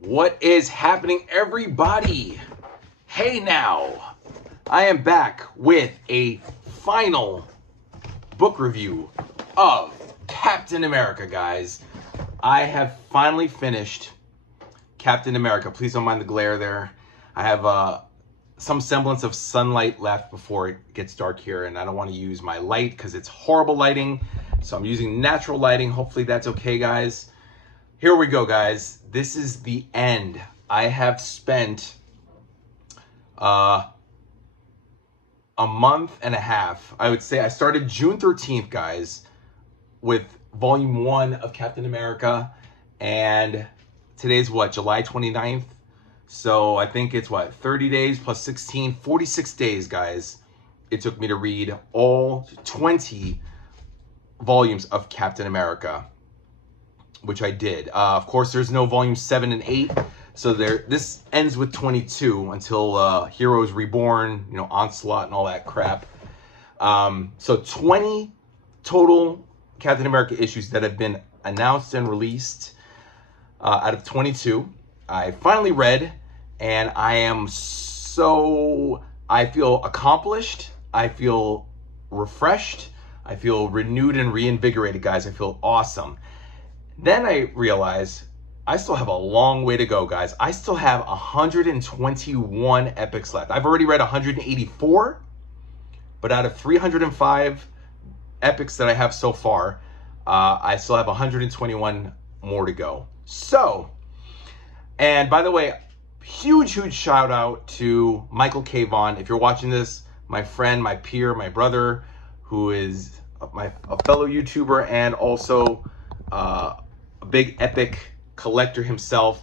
What is happening, everybody? Hey now, I am back with a final book review of Captain America, guys. I have finally finished Captain America. Please don't mind the glare there. I have some semblance of sunlight left before it gets dark here, and I don't want to use my light because it's horrible lighting. So I'm using natural lighting. Hopefully that's okay, guys. Here we go, guys. This is the end. I have spent a month and a half. I would say I started June 13th, guys, with volume 1 of Captain America. And today's what, July 29th? So I think it's what, 30 days plus 16, 46 days, guys. It took me to read all 20 volumes of Captain America, which I did. Of course, there's no volume 7 and 8. So this ends with 22 until Heroes Reborn, Onslaught and all that crap. So 20 total Captain America issues that have been announced and released out of 22. I finally read, and I feel accomplished. I feel refreshed. I feel renewed and reinvigorated, guys. I feel awesome. Then I realized I still have a long way to go, guys. I still have 121 epics left. I've already read 184, but out of 305 epics that I have so far, I still have 121 more to go. So, and by the way, huge shout out to Michael K. Vaughan. If you're watching this, my friend, my peer, my brother, who is a fellow YouTuber and also a big epic collector himself.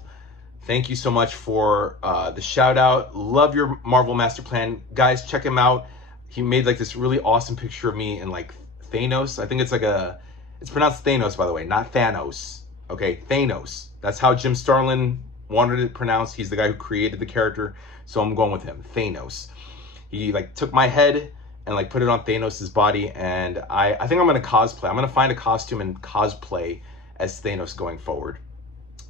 Thank you so much for the shout out. Love your Marvel Master Plan. Guys, check him out. He made like this really awesome picture of me in like Thanos. I think it's it's pronounced Thanos, by the way, not Thanos. Okay, Thanos. That's how Jim Starlin wanted it pronounced. He's the guy who created the character, so I'm going with him, Thanos. He like took my head and like put it on Thanos's body, and I think I'm gonna cosplay. I'm gonna find a costume and cosplay as Thanos going forward.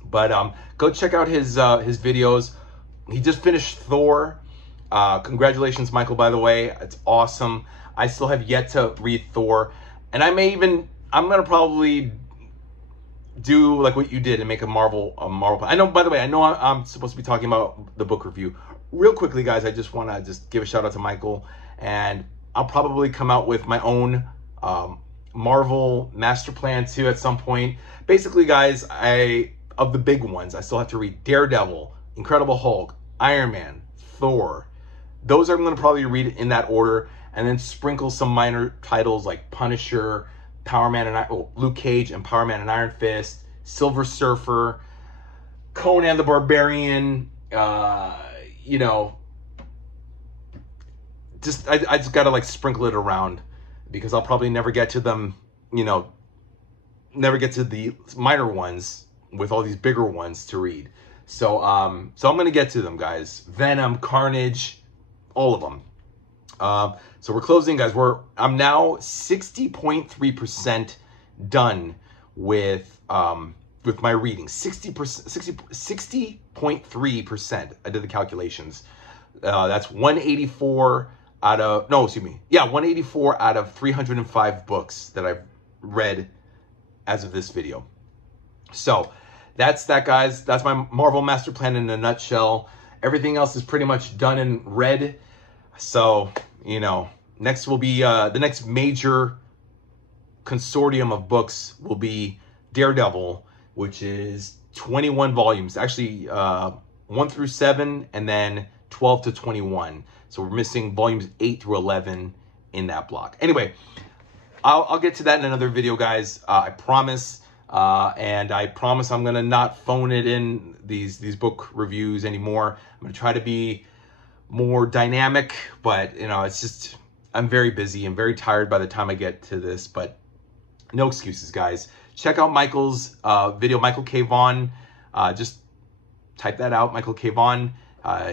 But go check out his videos. He just finished Thor. Congratulations, Michael, by the way. It's awesome. I still have yet to read Thor, and I'm gonna probably do like what you did and make a Marvel plan. I know, by the way, I'm supposed to be talking about the book review. Real quickly, guys, I just want to just give a shout out to Michael, and I'll probably come out with my own Marvel Master Plan too at some point. Basically, guys, of the big ones, I still have to read Daredevil, Incredible Hulk, Iron Man, Thor. Those I'm going to probably read in that order, and then sprinkle some minor titles like Punisher, Power Man and Luke Cage and Power Man and Iron Fist, Silver Surfer, Conan the Barbarian. I just gotta like sprinkle it around, because I'll probably never get to them. Never get to the minor ones with all these bigger ones to read. So I'm gonna get to them, guys. Venom, Carnage, all of them. So we're closing, guys. I'm now 60.3% done with my reading. 60.3%. I did the calculations. That's 184 out of 184 out of 305 books that I've read as of this video. So that's that, guys. That's my Marvel Master Plan in a nutshell. Everything else is pretty much done and read. So, next will be the next major consortium of books will be Daredevil, which is 21 volumes. Actually, 1 through 7, and then 12 to 21. So we're missing volumes 8 through 11 in that block. Anyway, I'll get to that in another video, guys. I promise. And I promise I'm gonna not phone it in these book reviews anymore. I'm gonna try to be more dynamic, but it's just, I'm very busy. I'm very tired by the time I get to this, but no excuses, guys. Check out Michael's video, Michael K. Vaughan. Just type that out, Michael K. Vaughan.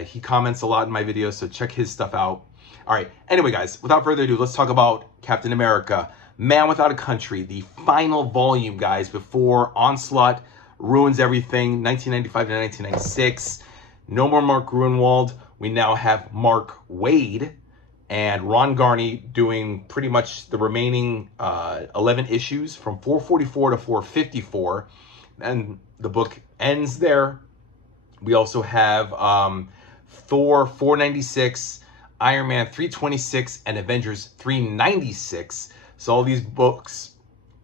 He comments a lot in my videos, so check his stuff out. All right, anyway, guys, without further ado, let's talk about Captain America, Man Without a Country, the final volume, guys, before Onslaught ruins everything. 1995 to 1996. No more Mark Gruenwald. We now have Mark Waid and Ron Garney doing pretty much the remaining 11 issues from 444 to 454. And the book ends there. We also have Thor 496, Iron Man 326, and Avengers 396. So all these books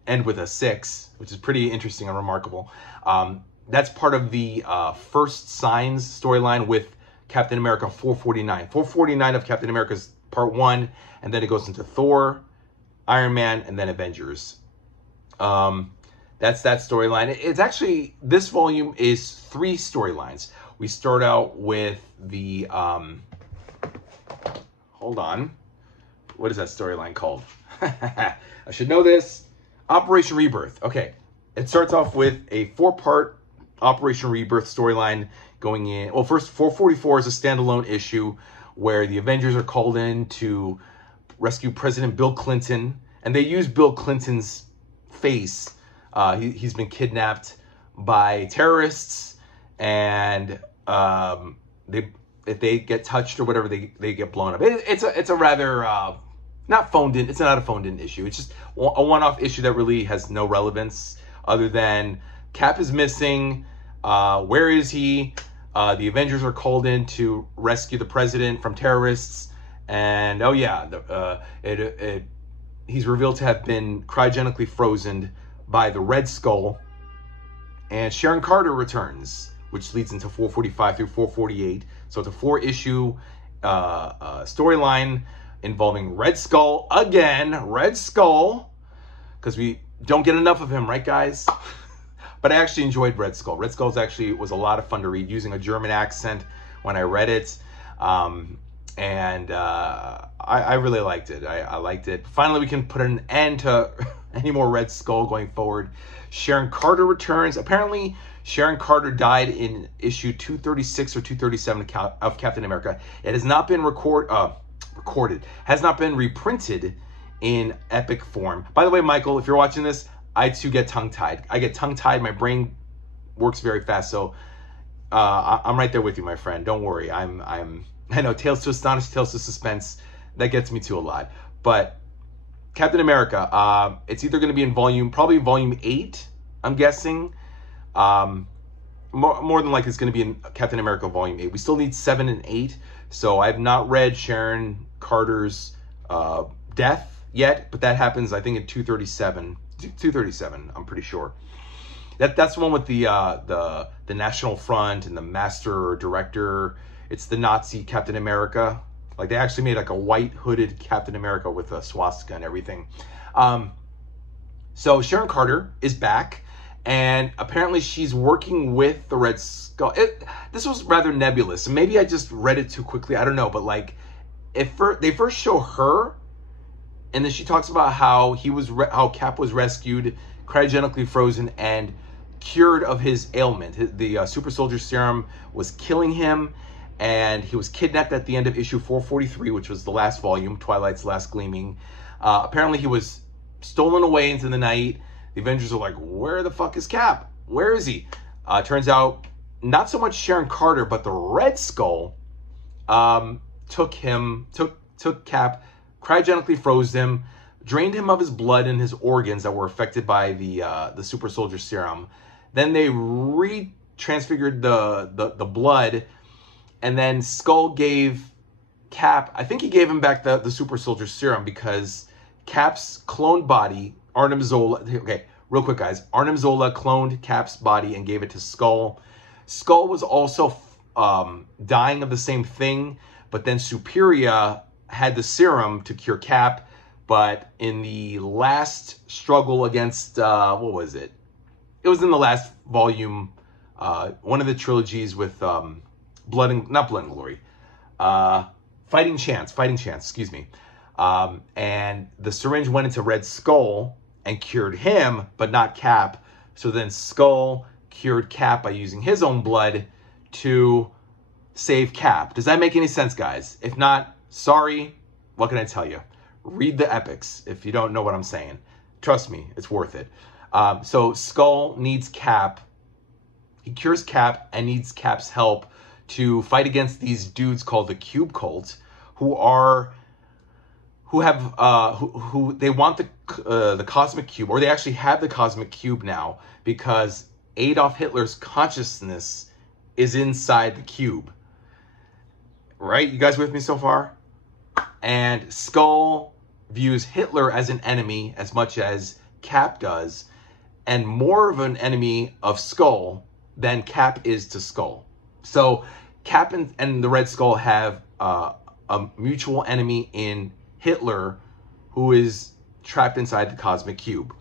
end with a 6, which is pretty interesting and remarkable. That's part of the First Signs storyline with Captain America 449. 449 of Captain America's part 1, and then it goes into Thor, Iron Man, and then Avengers. That's that storyline. It's actually, this volume is 3 storylines. We start out with the, hold on. What is that storyline called? I should know this. Operation Rebirth. Okay. It starts off with a 4-part Operation Rebirth storyline going in. Well, first, 444 is a standalone issue where the Avengers are called in to rescue President Bill Clinton. And they use Bill Clinton's face. He's been kidnapped by terrorists, and if they get touched or whatever, they get blown up. It's a rather not phoned in. It's not a phoned in issue. It's just a one-off issue that really has no relevance other than Cap is missing. Where is he? The Avengers are called in to rescue the president from terrorists, and oh yeah, he's revealed to have been cryogenically frozen by the Red Skull, and Sharon Carter returns, which leads into 445 through 448. So it's a 4-issue storyline involving Red Skull again. Red Skull, because we don't get enough of him, right, guys? But I actually enjoyed Red Skull. Red Skull was a lot of fun to read, using a German accent when I read it. I really liked it. I liked it. Finally, we can put an end to any more Red Skull going forward. Sharon Carter returns. Apparently, Sharon Carter died in issue 236 or 237 of Captain America. It has not been recorded, has not been reprinted in epic form. By the way, Michael, if you're watching this, I too get tongue-tied. I get tongue-tied. My brain works very fast, so I'm right there with you, my friend. Don't worry. I know, Tales to Astonish, Tales to Suspense, that gets me to a lot. But Captain America, it's either going to be in probably volume 8, I'm guessing. More than likely it's going to be in Captain America volume 8. We still need 7 and 8. So I have not read Sharon Carter's death yet, but that happens, I think, in 237. 237, I'm pretty sure. That's the one with the National Front and the Master Director. It's the Nazi Captain America. Like, they actually made like a white hooded Captain America with a swastika and everything. So Sharon Carter is back, and apparently she's working with the Red Skull. This was rather nebulous. Maybe I just read it too quickly. I don't know. But like, they first show her, and then she talks about how how Cap was rescued, cryogenically frozen, and cured of his ailment. The super soldier serum was killing him, and he was kidnapped at the end of issue 443, which was the last volume, Twilight's Last Gleaming. Apparently he was stolen away into the night. The Avengers are like, where the fuck is Cap? Where is he? Turns out, not so much Sharon Carter, but the Red Skull took Cap, cryogenically froze him, drained him of his blood and his organs that were affected by the super soldier serum. Then they retransfigured the blood, and then Skull gave Cap, I think he gave him back the super soldier serum, because Cap's cloned body, Arnim Zola, okay, real quick guys, Arnim Zola cloned Cap's body and gave it to Skull. Skull was also dying of the same thing, but then Superia had the serum to cure Cap, but in the last struggle against, what was it? It was in the last volume, one of the trilogies with not Blood and Glory, Fighting Chance, excuse me. And the syringe went into Red Skull and cured him, but not Cap. So then Skull cured Cap by using his own blood to save Cap. Does that make any sense, guys? If not, sorry, what can I tell you? Read the epics if you don't know what I'm saying. Trust me, it's worth it. So Skull needs Cap He cures Cap and needs Cap's help to fight against these dudes called the Cube Cult, who they want the cosmic cube, or they actually have the cosmic cube now because Adolf Hitler's consciousness is inside the cube. Right? You guys with me so far? And Skull views Hitler as an enemy as much as Cap does, and more of an enemy of Skull than Cap is to Skull. So Cap and the Red Skull have a mutual enemy in Hitler, who is trapped inside the cosmic cube.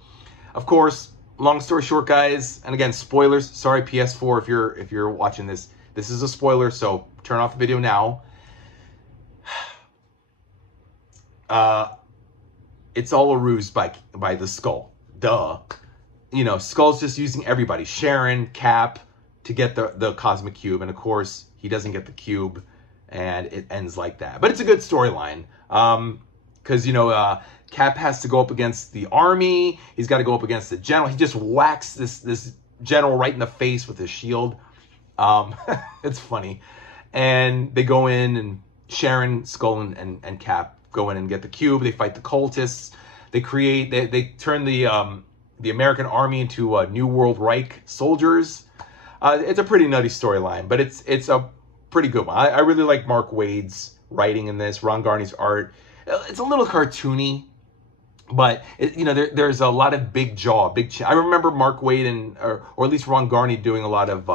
Of course, long story short, guys, and again, spoilers. Sorry, PS4, if you're watching this, this is a spoiler, so turn off the video now. It's all a ruse by the Skull. Duh. You know, Skull's just using everybody. Sharon, Cap, to get the cosmic cube, and of course, he doesn't get the cube, and it ends like that. But it's a good storyline. Because, you know, Cap has to go up against the army. He's got to go up against the general. He just whacks this general right in the face with his shield. It's funny. And they go in, and Sharon, Skull, and Cap go in and get the cube. They fight the cultists. They turn the American army into New World Reich soldiers. It's a pretty nutty storyline, but it's a pretty good one. I really like Mark Waid's writing in this, Ron Garney's art. It's a little cartoony, but you know, there's a lot of big jaw, I remember Mark Waid or at least Ron Garney doing a lot of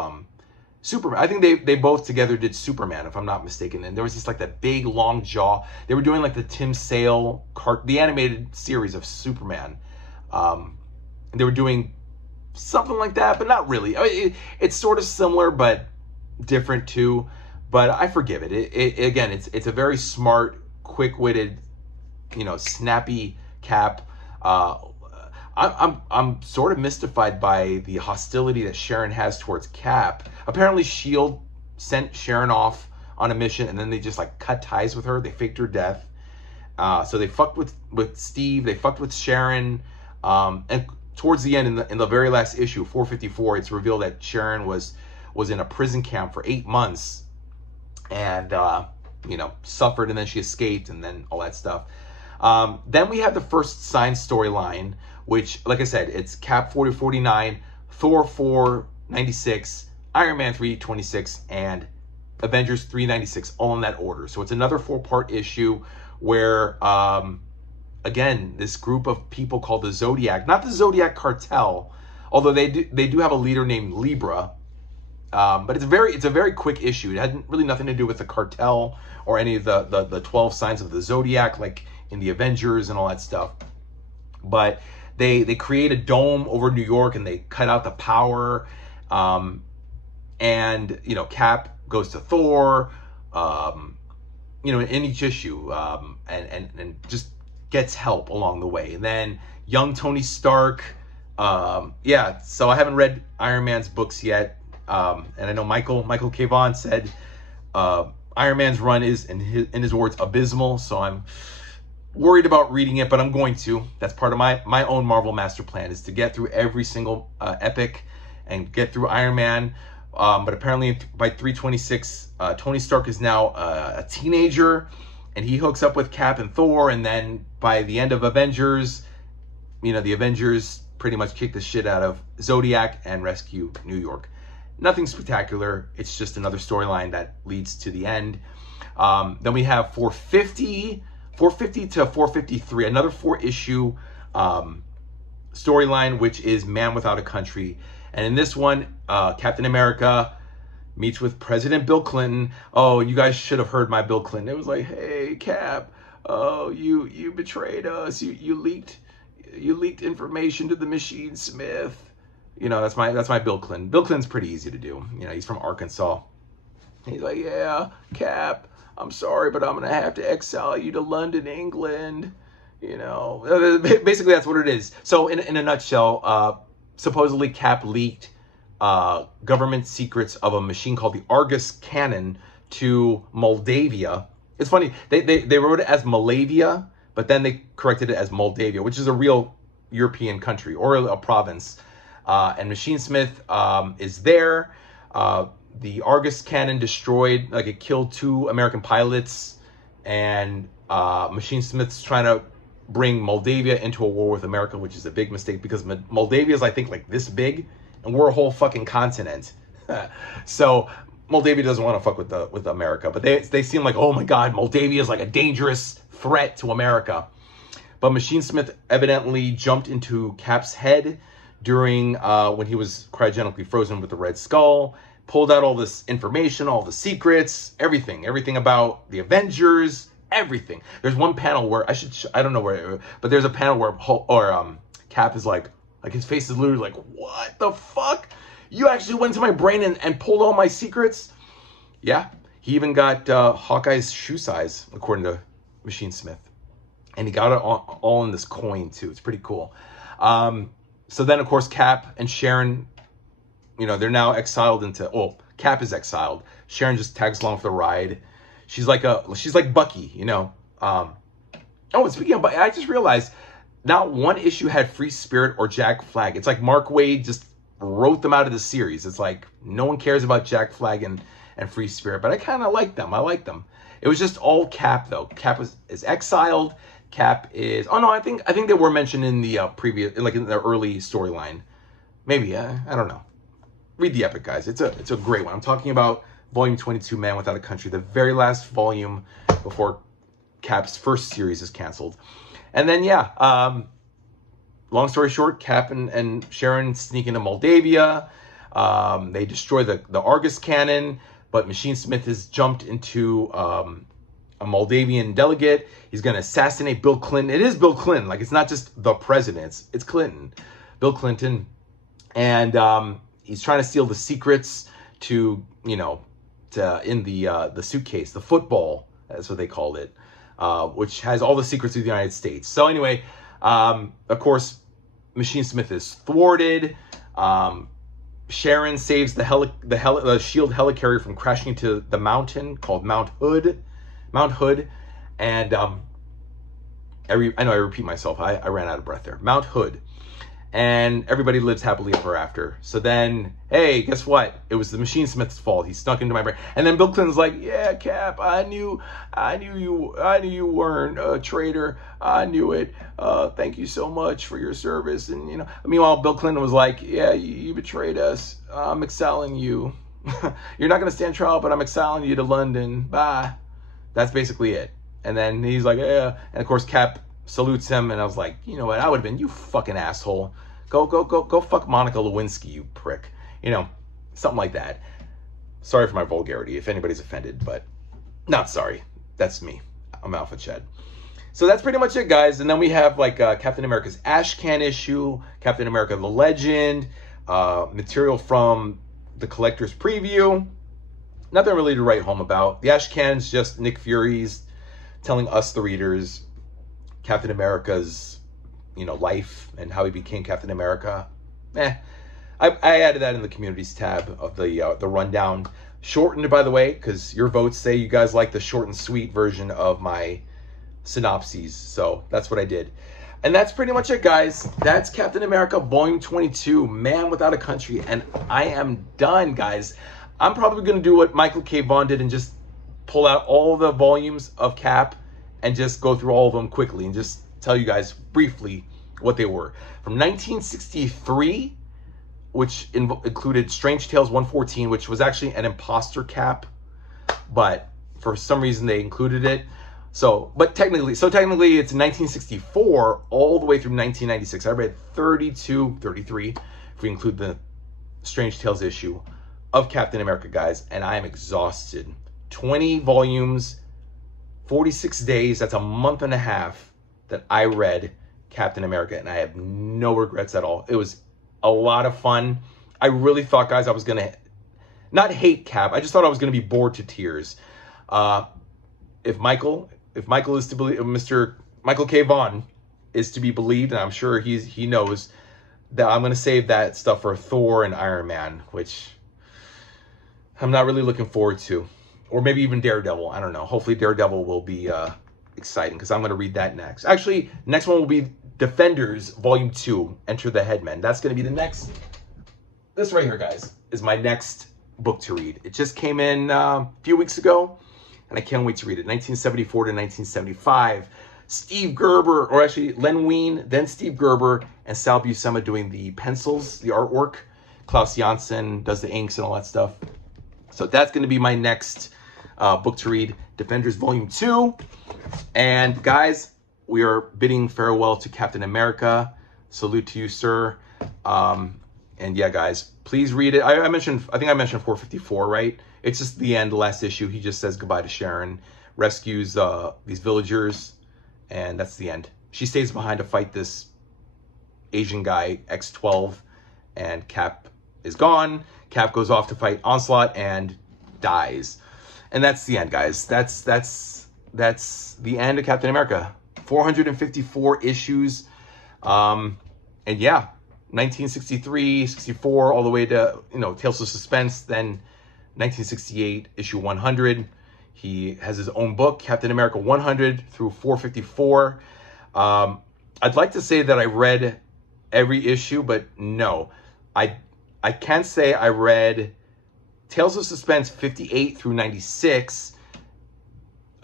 Superman. I think they both together did Superman, if I'm not mistaken. And there was just like that big long jaw. They were doing like the Tim Sale the animated series of Superman. They were doing something like that, but not really. I mean, it's sort of similar, but different too. But I forgive it. Again, it's a very smart, quick-witted, you know, snappy Cap. I'm sort of mystified by the hostility that Sharon has towards Cap. Apparently, SHIELD sent Sharon off on a mission, and then they just like cut ties with her. They faked her death. So they fucked with Steve. They fucked with Sharon. And towards the end, in the very last issue, 454, it's revealed that Sharon was in a prison camp for 8 months, and you know, suffered, and then she escaped, and then all that stuff. Then we have the first signed storyline, which, like I said, it's Cap 4049, Thor 496, Iron Man 326, and Avengers 396, all in that order. So it's another 4-part issue where, again, this group of people called the Zodiac, not the Zodiac Cartel, although they do have a leader named Libra, but it's a very quick issue. It had really nothing to do with the cartel or any of the 12 signs of the Zodiac, like in the Avengers and all that stuff. But they create a dome over New York, and they cut out the power. And you know, Cap goes to Thor, you know, in each issue, and just gets help along the way. And then young Tony Stark, yeah. So I haven't read Iron Man's books yet, and I know Michael K. Vaughan said Iron Man's run is, in his words, abysmal. So I'm worried about reading it, but I'm going to. That's part of my own Marvel master plan, is to get through every single epic and get through Iron Man. But apparently by 326, Tony Stark is now a teenager, and he hooks up with Cap and Thor. And then by the end of Avengers, you know, the Avengers pretty much kick the shit out of Zodiac and rescue New York. Nothing spectacular. It's just another storyline that leads to the end. Then we have 450 to 453, another 4-issue storyline, which is Man Without a Country. And in this one, Captain America meets with President Bill Clinton. Oh, you guys should have heard my Bill Clinton. It was like, hey, Cap, oh, you betrayed us. You leaked information to the Machine Smith. You know, that's my Bill Clinton. Bill Clinton's pretty easy to do. You know, he's from Arkansas. He's like, yeah, Cap, I'm sorry, but I'm gonna have to exile you to London, England. You know, basically that's what it is. So in a nutshell, supposedly Cap leaked government secrets of a machine called the Argus Cannon to Moldavia. It's funny, they wrote it as Malavia, but then they corrected it as Moldavia, which is a real European country or a province. And Machine Smith is there. The Argus cannon destroyed, like it killed 2 American pilots, and Machine Smith's trying to bring Moldavia into a war with America, which is a big mistake because Moldavia is, I think, like this big, and we're a whole fucking continent. So Moldavia doesn't want to fuck with America, but they seem like, oh my God, Moldavia is like a dangerous threat to America. But Machine Smith evidently jumped into Cap's head during when he was cryogenically frozen with the Red Skull, pulled out all this information, all the secrets, everything about the Avengers, everything. There's one panel where I don't know where, but there's a panel where Cap is like his face is literally like, what the fuck? You actually went into my brain and pulled all my secrets? Yeah, he even got Hawkeye's shoe size, according to Machine Smith. And he got it all in this coin, too. It's pretty cool. So then, of course, Cap and Sharon, you know, they're now exiled into... Oh, Cap is exiled. Sharon just tags along for the ride. She's like Bucky, you know. Oh, and speaking of Bucky, I just realized not one issue had Free Spirit or Jack Flag. It's like Mark Waid just wrote them out of the series. It's like no one cares about Jack Flag and Free Spirit, but I kind of like them. I like them. It was just all Cap, though. Cap is exiled. Cap is... Oh, no, I think they were mentioned in the previous... Like in the early storyline. Maybe, I don't know. Read the Epic, guys. It's a great one. I'm talking about Volume 22, Man Without a Country. The very last volume before Cap's first series is canceled. And then, yeah... long story short, Cap and Sharon sneak into Moldavia. They destroy the Argus cannon, but Machine Smith has jumped into a Moldavian delegate. He's going to assassinate Bill Clinton. It is Bill Clinton. Like, it's not just the president. It's Clinton. Bill Clinton. And he's trying to steal the secrets to, you know, in the suitcase, the football, that's what they called it, which has all the secrets of the United States. So anyway, of course, Machine Smith is thwarted. Sharon saves the shield helicarrier from crashing into the mountain called Mount Hood. And I know I repeat myself. I ran out of breath there. Mount Hood. And everybody lives happily ever after. So then, hey, guess what? It was the Machine Smith's fault. He snuck into my brain. And then Bill Clinton's like, yeah, Cap, I knew you weren't a traitor. I knew it. Thank you so much for your service. And, you know, meanwhile, Bill Clinton was like, yeah, you betrayed us. I'm exiling you. You're not going to stand trial, but I'm exiling you to London. Bye. That's basically it. And then he's like, yeah. And of course, Cap salutes him. And I was like, you know what? I would have been, you fucking asshole. Go fuck Monica Lewinsky, you prick. You know, something like that. Sorry for my vulgarity if anybody's offended, but not sorry. That's me. I'm Alpha Chad. So that's pretty much it, guys. And then we have like Captain America's Ashcan issue, Captain America the Legend, material from the collector's preview. Nothing really to write home about. The Ashcan's just Nick Fury's telling us, the readers, Captain America's, you know, life and how he became Captain America. I added that in the communities tab of the rundown. Shortened, by the way, because your votes say you guys like the short and sweet version of my synopses. So that's what I did. And that's pretty much it, guys. That's Captain America Volume 22, Man Without a Country. And I am done, guys. I'm probably going to do what Michael K. Vaughan did and just pull out all the volumes of Cap and just go through all of them quickly and just tell you guys briefly what they were. From 1963, which included Strange Tales 114, which was actually an imposter Cap, but for some reason they included it. So technically it's 1964 all the way through 1996. I read 32, 33, if we include the Strange Tales issue of Captain America, guys, and I am exhausted. 20 volumes, 46 days, that's a month and a half that I read Captain America, and I have no regrets at all. It was a lot of fun. I really thought, guys, I was going to not hate Cap. I just thought I was going to be bored to tears. If Michael is to believe, Mr. Michael K. Vaughan is to be believed, and I'm sure he knows that I'm going to save that stuff for Thor and Iron Man, which I'm not really looking forward to. Or maybe even Daredevil. I don't know. Hopefully Daredevil will be exciting, because I'm going to read that next. Actually, next one will be Defenders Volume 2, Enter the Headmen. That's going to be the next this right here, guys, is my next book to read. It just came in a few weeks ago, and I can't wait to read it. 1974 to 1975. Steve Gerber, or actually Len Wein, then Steve Gerber, and Sal Buscema doing the pencils, the artwork. Klaus Janson does the inks and all that stuff. So that's going to be my next book to read, Defenders Volume 2. And guys, we are bidding farewell to Captain America. Salute to you, sir. And yeah, guys, please read it. I think I mentioned 454, right? It's just the end, the last issue. He just says goodbye to Sharon, rescues these villagers, and that's the end. She stays behind to fight this Asian guy, X-12, and Cap is gone. Cap goes off to fight Onslaught and dies. And that's the end, guys. That's the end of Captain America. 454 issues. And yeah, 1963, 64, all the way to, Tales of Suspense. Then 1968, issue 100. He has his own book, Captain America 100 through 454. I'd like to say that I read every issue, but no. I can say I read Tales of Suspense 58 through 96.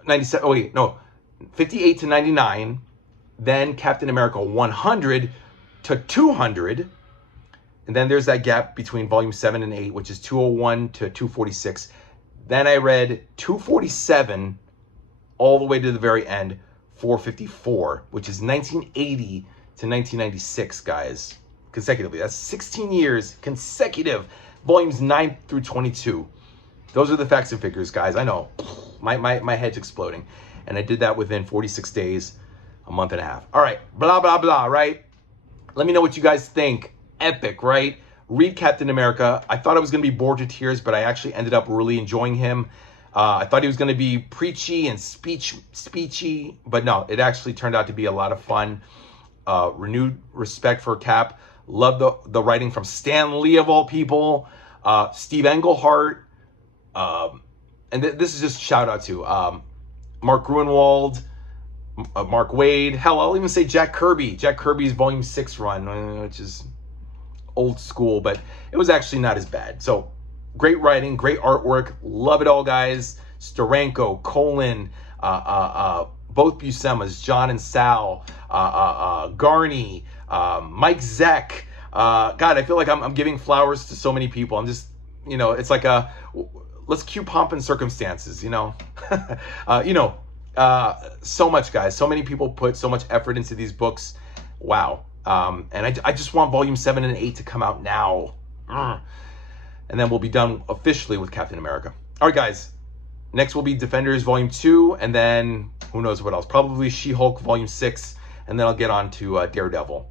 97, oh wait, no. 58 to 99. Then Captain America 100 to 200. And then there's that gap between volume 7 and 8, which is 201 to 246. Then I read 247 all the way to the very end, 454, which is 1980 to 1996, guys, consecutively. That's 16 years consecutive, volumes 9 through 22. Those are the facts and figures, guys. I know, my head's exploding. And I did that within 46 days, a month and a half. All right, blah, blah, blah, right? Let me know what you guys think. Epic, right? Read Captain America. I thought I was going to be bored to tears, but I actually ended up really enjoying him. I thought he was going to be preachy and speechy, but no, it actually turned out to be a lot of fun. Renewed respect for Cap. Love the writing from Stan Lee, of all people. Steve Englehart. And this is just a shout out to Mark Gruenwald, Mark Waid. Hell, I'll even say Jack Kirby. Jack Kirby's volume 6 run, which is old school, but it was actually not as bad. So great writing, great artwork. Love it all, guys. Steranko, Colin, both Buscemas, John and Sal, Garney, Mike Zeck. God, I feel like I'm giving flowers to so many people. I'm just, it's like let's cue pomp and circumstances, so much, guys. So many people put so much effort into these books. Wow. And I just want volume 7 and 8 to come out now. And then we'll be done officially with Captain America. All right, guys. Next will be Defenders Volume 2, and then who knows what else. Probably She-Hulk Volume 6, and then I'll get on to Daredevil.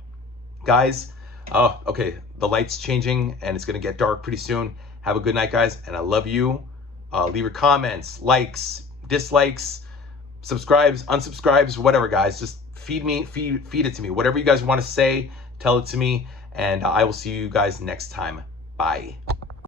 Guys, okay, the light's changing, and it's going to get dark pretty soon. Have a good night, guys, and I love you. Leave your comments, likes, dislikes, subscribes, unsubscribes, whatever, guys. Just feed it to me. Whatever you guys want to say, tell it to me, and I will see you guys next time. Bye.